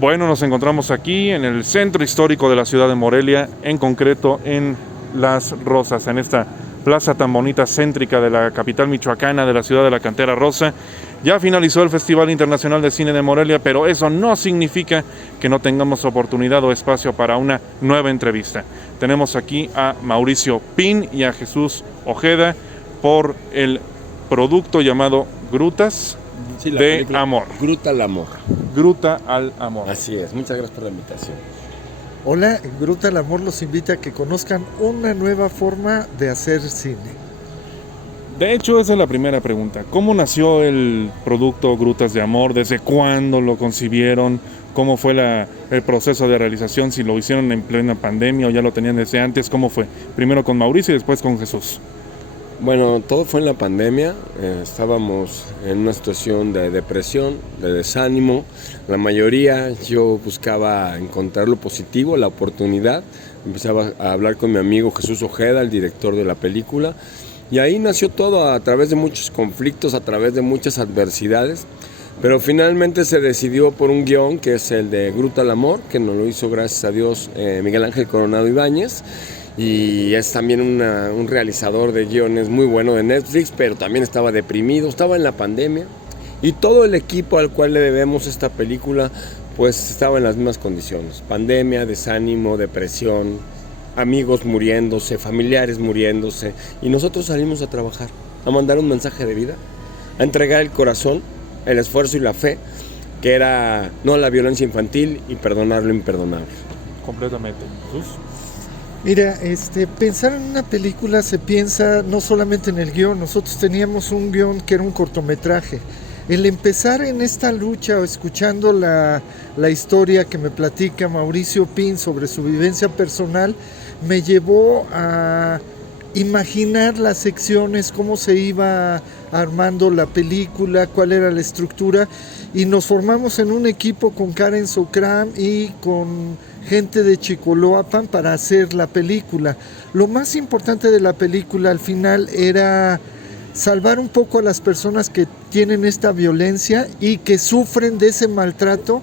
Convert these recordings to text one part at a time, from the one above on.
Bueno, nos encontramos aquí en el centro histórico de la ciudad de Morelia, en concreto en Las Rosas, en esta plaza tan bonita, céntrica de la capital michoacana, de la ciudad de la Cantera Rosa. Ya finalizó el Festival Internacional de Cine de Morelia, pero eso no significa que no tengamos oportunidad o espacio para una nueva entrevista. Tenemos aquí a Mauricio Pin y a Jesús Ojeda por el producto llamado Grutas de Amor. Gruta al Amor. Gruta al Amor. Así es, muchas gracias por la invitación. Hola, Gruta al Amor los invita a que conozcan una nueva forma de hacer cine. De hecho, esa es la primera pregunta. ¿Cómo nació el producto Grutas de Amor? ¿Desde cuándo lo concibieron? ¿Cómo fue el proceso de realización? ¿Si lo hicieron en plena pandemia o ya lo tenían desde antes? ¿Cómo fue? Primero con Mauricio y después con Jesús. Bueno, todo fue en la pandemia. Estábamos en una situación de depresión, de desánimo. La mayoría yo buscaba encontrar lo positivo, la oportunidad. Empezaba a hablar con mi amigo Jesús Ojeda, el director de la película. Y ahí nació todo a través de muchos conflictos, a través de muchas adversidades. Pero finalmente se decidió por un guión que es el de Gruta al Amor, que nos lo hizo, gracias a Dios, Miguel Ángel Coronado Ibáñez. Y es también un realizador de guiones muy bueno de Netflix, pero también estaba deprimido, estaba en la pandemia. Y todo el equipo al cual le debemos esta película, pues estaba en las mismas condiciones. Pandemia, desánimo, depresión, amigos muriéndose, familiares muriéndose. Y nosotros salimos a trabajar, a mandar un mensaje de vida, a entregar el corazón, el esfuerzo y la fe, que era no a la violencia infantil y perdonar lo imperdonable. Completamente. ¿Jesús? Mira, pensar en una película se piensa no solamente en el guión. Nosotros teníamos un guión que era un cortometraje. El empezar en esta lucha, escuchando la historia que me platica Mauricio Pin sobre su vivencia personal, me llevó a imaginar las secciones, cómo se iba armando la película, cuál era la estructura, y nos formamos en un equipo con Karen Sokram y con gente de Chicoloapan para hacer la película. Lo más importante de la película al final era salvar un poco a las personas que tienen esta violencia y que sufren de ese maltrato,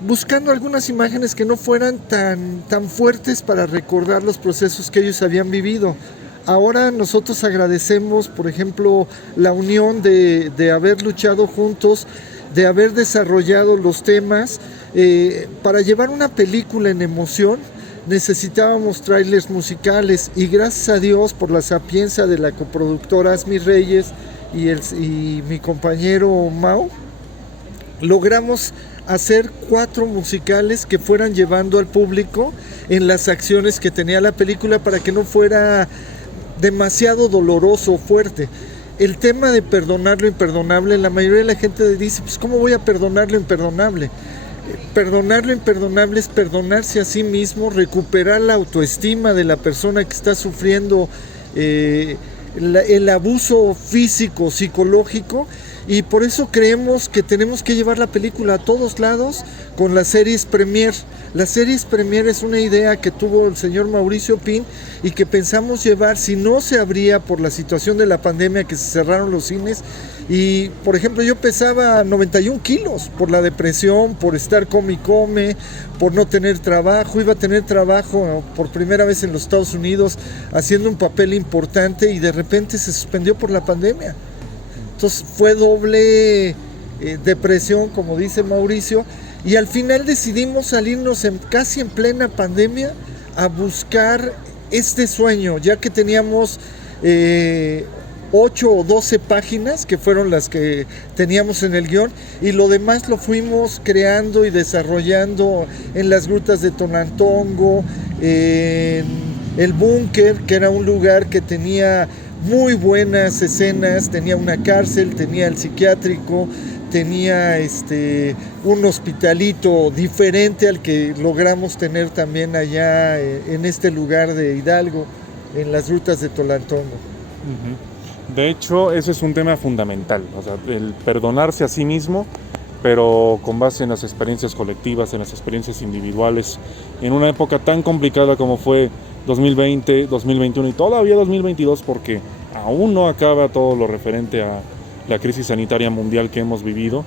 buscando algunas imágenes que no fueran tan fuertes para recordar los procesos que ellos habían vivido. Ahora nosotros agradecemos, por ejemplo, la unión de haber luchado juntos, de haber desarrollado los temas. Para llevar una película en emoción necesitábamos trailers musicales, y gracias a Dios, por la sapiencia de la coproductora Asmi Reyes y mi compañero Mau, logramos hacer 4 musicales que fueran llevando al público en las acciones que tenía la película, para que no fuera demasiado doloroso o fuerte. El tema de perdonar lo imperdonable, la mayoría de la gente dice, pues ¿cómo voy a perdonar lo imperdonable? Perdonar lo imperdonable es perdonarse a sí mismo, recuperar la autoestima de la persona que está sufriendo el abuso físico, psicológico, y por eso creemos que tenemos que llevar la película a todos lados con las series premier. Las series premier es una idea que tuvo el señor Mauricio Pin y que pensamos llevar si no se abría por la situación de la pandemia, que se cerraron los cines. Y por ejemplo, yo pesaba 91 kilos por la depresión, por estar come y come, por no tener trabajo. Iba a tener trabajo por primera vez en los Estados Unidos, haciendo un papel importante, y de repente se suspendió por la pandemia. Entonces fue doble depresión, como dice Mauricio, y al final decidimos salirnos casi en plena pandemia a buscar este sueño, ya que teníamos 8 o 12 páginas que fueron las que teníamos en el guión, y lo demás lo fuimos creando y desarrollando en las grutas de Tonantongo, en el búnker, que era un lugar que tenía muy buenas escenas, tenía una cárcel, tenía el psiquiátrico, tenía un hospitalito diferente al que logramos tener también allá en este lugar de Hidalgo, en las grutas de Tolantongo. De hecho, ese es un tema fundamental, o sea, el perdonarse a sí mismo, pero con base en las experiencias colectivas, en las experiencias individuales, en una época tan complicada como fue 2020, 2021 y todavía 2022, porque aún no acaba todo lo referente a la crisis sanitaria mundial que hemos vivido.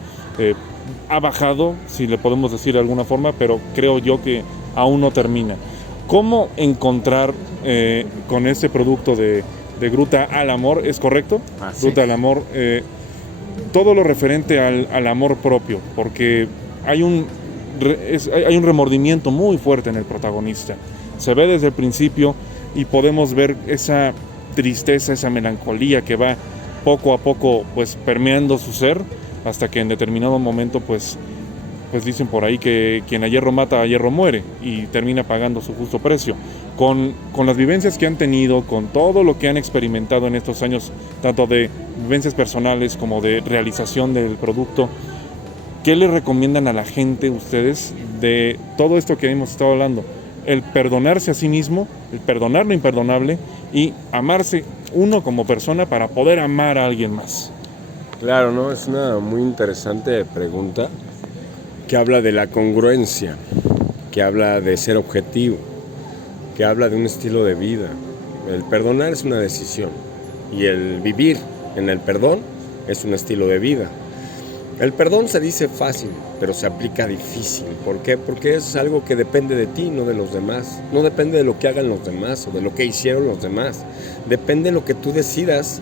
ha bajado, si le podemos decir de alguna forma, pero creo yo que aún no termina. ¿Cómo encontrar con este producto de Gruta al Amor, es correcto? Sí. Gruta al Amor, todo lo referente al amor propio, porque hay un remordimiento muy fuerte en el protagonista. Se ve desde el principio y podemos ver esa tristeza, esa melancolía que va poco a poco pues permeando su ser, hasta que en determinado momento pues dicen por ahí que quien a hierro mata, a hierro muere, y termina pagando su justo precio. Con las vivencias que han tenido, con todo lo que han experimentado en estos años, tanto de vivencias personales como de realización del producto, ¿qué le recomiendan a la gente ustedes de todo esto que hemos estado hablando? El perdonarse a sí mismo, el perdonar lo imperdonable y amarse uno como persona para poder amar a alguien más. Claro, ¿no? Es una muy interesante pregunta que habla de la congruencia, que habla de ser objetivo, que habla de un estilo de vida. El perdonar es una decisión y el vivir en el perdón es un estilo de vida. El perdón se dice fácil, pero se aplica difícil. ¿Por qué? Porque es algo que depende de ti, no de los demás. No depende de lo que hagan los demás o de lo que hicieron los demás. Depende de lo que tú decidas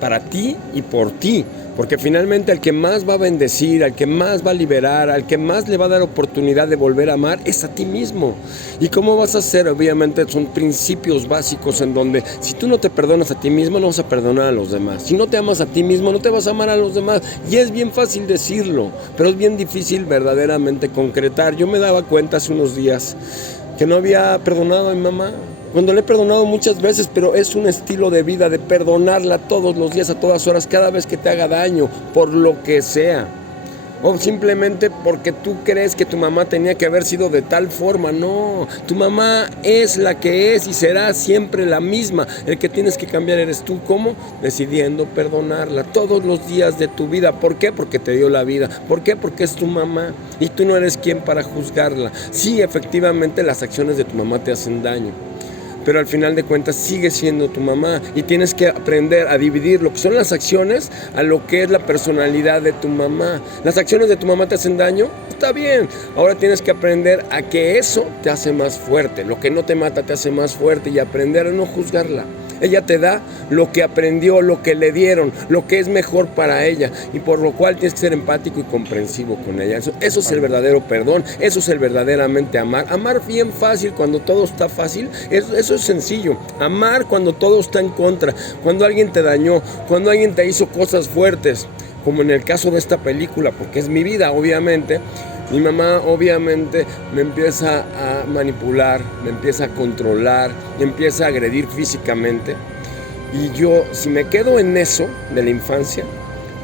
para ti y por ti. Porque finalmente al que más va a bendecir, al que más va a liberar, al que más le va a dar oportunidad de volver a amar, es a ti mismo. ¿Y cómo vas a hacer? Obviamente son principios básicos en donde si tú no te perdonas a ti mismo, no vas a perdonar a los demás. Si no te amas a ti mismo, no te vas a amar a los demás. Y es bien fácil decirlo, pero es bien difícil verdaderamente concretar. Yo me daba cuenta hace unos días que no había perdonado a mi mamá. Cuando le he perdonado muchas veces, pero es un estilo de vida de perdonarla todos los días, a todas horas, cada vez que te haga daño, por lo que sea. O simplemente porque tú crees que tu mamá tenía que haber sido de tal forma. No, tu mamá es la que es y será siempre la misma. El que tienes que cambiar eres tú. ¿Cómo? Decidiendo perdonarla todos los días de tu vida. ¿Por qué? Porque te dio la vida. ¿Por qué? Porque es tu mamá y tú no eres quien para juzgarla. Sí, efectivamente las acciones de tu mamá te hacen daño, pero al final de cuentas sigue siendo tu mamá y tienes que aprender a dividir lo que son las acciones a lo que es la personalidad de tu mamá. ¿Las acciones de tu mamá te hacen daño? Está bien, ahora tienes que aprender a que eso te hace más fuerte, lo que no te mata te hace más fuerte, y aprender a no juzgarla. Ella te da lo que aprendió, lo que le dieron, lo que es mejor para ella, y por lo cual tienes que ser empático y comprensivo con ella. Eso es el verdadero perdón, eso es el verdaderamente amar. Amar bien fácil cuando todo está fácil, eso es sencillo. Amar cuando todo está en contra, cuando alguien te dañó, cuando alguien te hizo cosas fuertes, como en el caso de esta película, porque es mi vida, obviamente. Mi mamá obviamente me empieza a manipular, me empieza a controlar, me empieza a agredir físicamente. Y yo, si me quedo en eso de la infancia,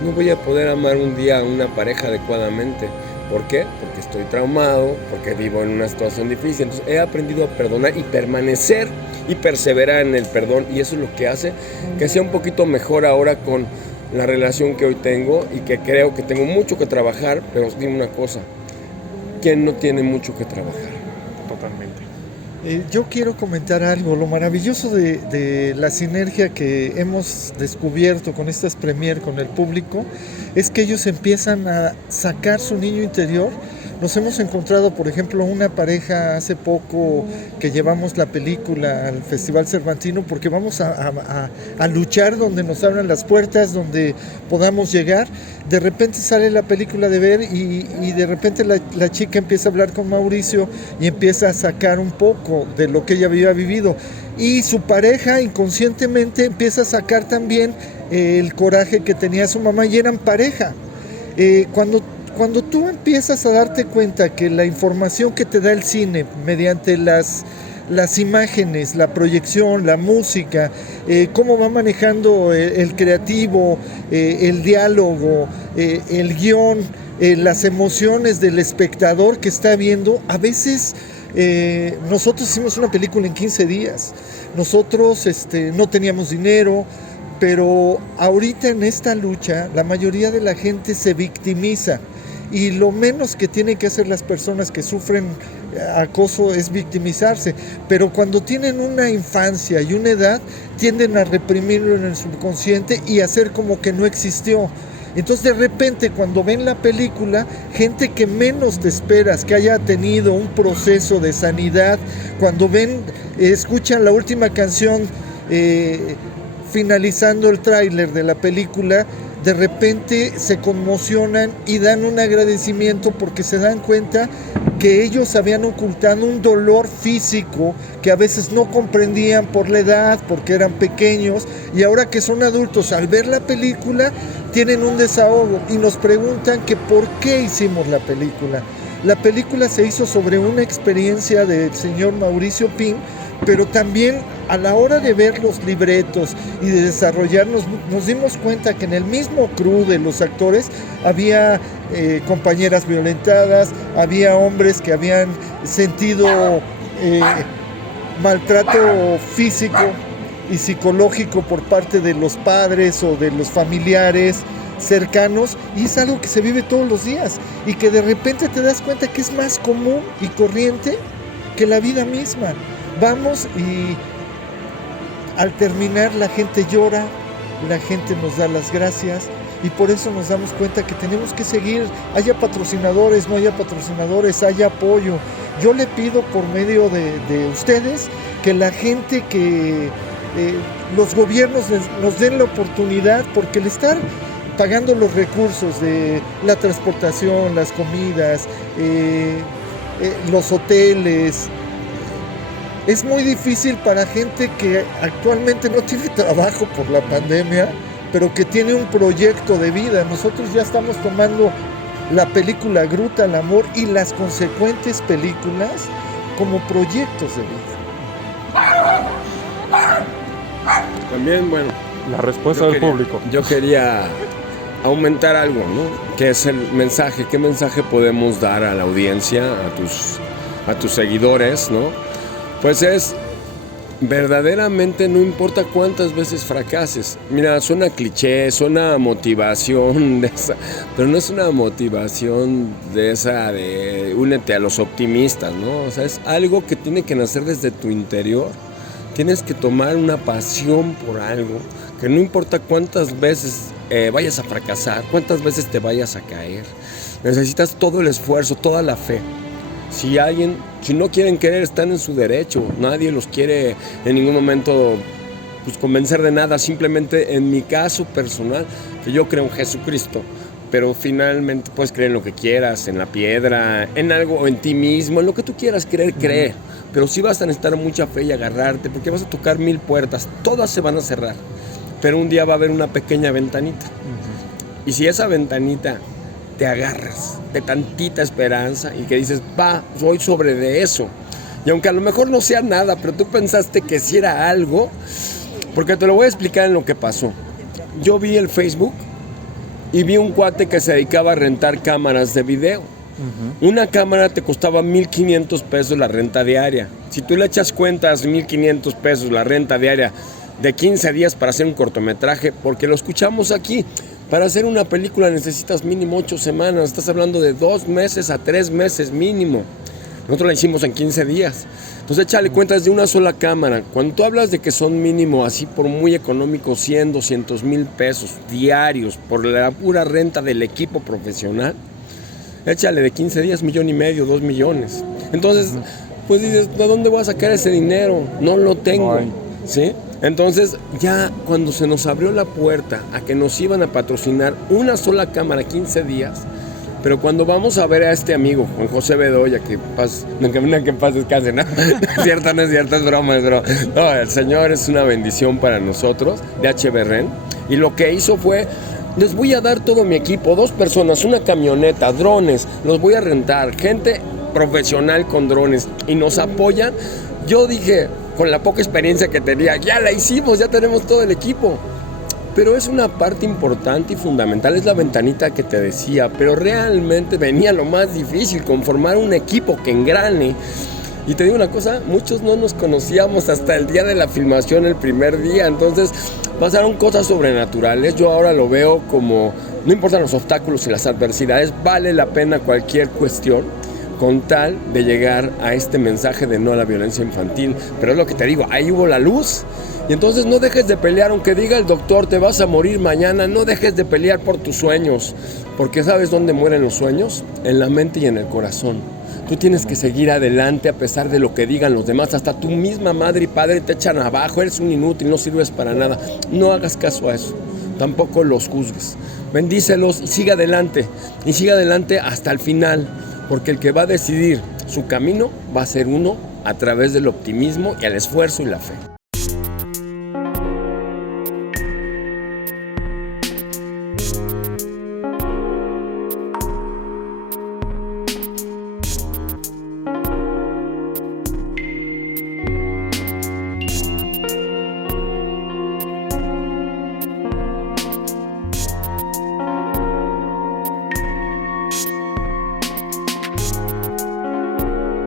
no voy a poder amar un día a una pareja adecuadamente. ¿Por qué? Porque estoy traumado, porque vivo en una situación difícil. Entonces he aprendido a perdonar y permanecer y perseverar en el perdón. Y eso es lo que hace que sea un poquito mejor ahora con la relación que hoy tengo, y que creo que tengo mucho que trabajar, pero dime una cosa. ¿Quién no tiene mucho que trabajar? Totalmente. Yo quiero comentar algo. Lo maravilloso de la sinergia que hemos descubierto con estas premier con el público es que ellos empiezan a sacar su niño interior. Nos hemos encontrado, por ejemplo, una pareja hace poco que llevamos la película al Festival Cervantino, porque vamos a luchar donde nos abran las puertas, donde podamos llegar. De repente sale la película de ver y de repente la chica empieza a hablar con Mauricio y empieza a sacar un poco de lo que ella había vivido. Y su pareja inconscientemente empieza a sacar también el coraje que tenía su mamá, y eran pareja. Cuando tú empiezas a darte cuenta que la información que te da el cine mediante las imágenes, la proyección, la música, cómo va manejando el creativo, el diálogo, el guión, las emociones del espectador que está viendo, a veces nosotros hicimos una película en 15 días, nosotros no teníamos dinero, pero ahorita en esta lucha la mayoría de la gente se victimiza. Y lo menos que tienen que hacer las personas que sufren acoso es victimizarse. Pero cuando tienen una infancia y una edad, tienden a reprimirlo en el subconsciente y hacer como que no existió. Entonces de repente cuando ven la película, gente que menos te esperas, que haya tenido un proceso de sanidad, cuando escuchan la última canción finalizando el tráiler de la película, de repente se conmocionan y dan un agradecimiento porque se dan cuenta que ellos habían ocultado un dolor físico que a veces no comprendían por la edad, porque eran pequeños, y ahora que son adultos, al ver la película, tienen un desahogo y nos preguntan que por qué hicimos la película. La película se hizo sobre una experiencia del señor Mauricio Pin, pero también a la hora de ver los libretos y de desarrollarnos, nos dimos cuenta que en el mismo crew de los actores había compañeras violentadas, había hombres que habían sentido maltrato físico y psicológico por parte de los padres o de los familiares cercanos, y es algo que se vive todos los días y que de repente te das cuenta que es más común y corriente que la vida misma. Vamos y al terminar la gente llora, la gente nos da las gracias, y por eso nos damos cuenta que tenemos que seguir, haya patrocinadores, no haya patrocinadores, haya apoyo. Yo le pido por medio de ustedes que la gente, que los gobiernos nos den la oportunidad, porque el estar pagando los recursos de la transportación, las comidas, los hoteles, es muy difícil para gente que actualmente no tiene trabajo por la pandemia, pero que tiene un proyecto de vida. Nosotros ya estamos tomando la película Gruta al Amor y las consecuentes películas como proyectos de vida. También, bueno, La respuesta del público. Yo quería aumentar algo, ¿no? Que es el mensaje. ¿Qué mensaje podemos dar a la audiencia, a tus seguidores, ¿no? Pues es, verdaderamente no importa cuántas veces fracases. Mira, suena cliché, suena motivación de esa, pero no es una motivación de esa de únete a los optimistas, ¿no? O sea, es algo que tiene que nacer desde tu interior. Tienes que tomar una pasión por algo, que no importa cuántas veces vayas a fracasar, cuántas veces te vayas a caer. Necesitas todo el esfuerzo, toda la fe. Si no quieren creer, están en su derecho. Nadie los quiere en ningún momento convencer de nada. Simplemente, en mi caso personal, que yo creo en Jesucristo, pero finalmente puedes creer en lo que quieras, en la piedra, en algo, en ti mismo, en lo que tú quieras creer, cree. Pero sí vas a necesitar mucha fe y agarrarte, porque vas a tocar 1000 puertas, todas se van a cerrar, pero un día va a haber una pequeña ventanita. Y si esa ventanita te agarras de tantita esperanza y que dices, soy sobre de eso, y aunque a lo mejor no sea nada, pero tú pensaste que sí era algo, porque te lo voy a explicar en lo que pasó. Yo vi el Facebook y vi un cuate que se dedicaba a rentar cámaras de video. Una cámara te costaba 1,500 pesos la renta diaria. Si tú le echas cuentas, 1,500 pesos la renta diaria de 15 días para hacer un cortometraje, porque lo escuchamos aquí. Para hacer una película necesitas mínimo 8 semanas, estás hablando de 2 meses a 3 meses mínimo. Nosotros la hicimos en 15 días. Entonces échale cuentas de una sola cámara. Cuando tú hablas de que son mínimo, así por muy económico, 100, 200 mil pesos diarios por la pura renta del equipo profesional, échale de 15 días, 1,5 millones, 2 millones. Entonces, pues dices, ¿de dónde voy a sacar ese dinero? No lo tengo, ¿sí? Entonces, ya cuando se nos abrió la puerta a que nos iban a patrocinar una sola cámara 15 días, pero cuando vamos a ver a este amigo, Juan José Bedoya, que en paz descanse, ¿no? No es cierto, es broma, No, el Señor es una bendición para nosotros, de HBRN, y lo que hizo fue, les voy a dar todo mi equipo, 2 personas, una camioneta, drones, los voy a rentar, gente profesional con drones, y nos apoyan. Yo dije, con la poca experiencia que tenía, ya la hicimos, ya tenemos todo el equipo. Pero es una parte importante y fundamental, es la ventanita que te decía, pero realmente venía lo más difícil, conformar un equipo que engrane. Y te digo una cosa, muchos no nos conocíamos hasta el día de la filmación, el primer día, entonces pasaron cosas sobrenaturales. Yo ahora lo veo como, no importan los obstáculos y las adversidades, vale la pena cualquier cuestión con tal de llegar a este mensaje de no a la violencia infantil. Pero es lo que te digo, ahí hubo la luz. Y entonces no dejes de pelear, aunque diga el doctor te vas a morir mañana, no dejes de pelear por tus sueños, porque ¿sabes dónde mueren los sueños? En la mente y en el corazón. Tú tienes que seguir adelante a pesar de lo que digan los demás, hasta tu misma madre y padre te echan abajo, eres un inútil, no sirves para nada, no hagas caso a eso, tampoco los juzgues, bendícelos y sigue adelante hasta el final, porque el que va a decidir su camino va a ser uno a través del optimismo y el esfuerzo y la fe.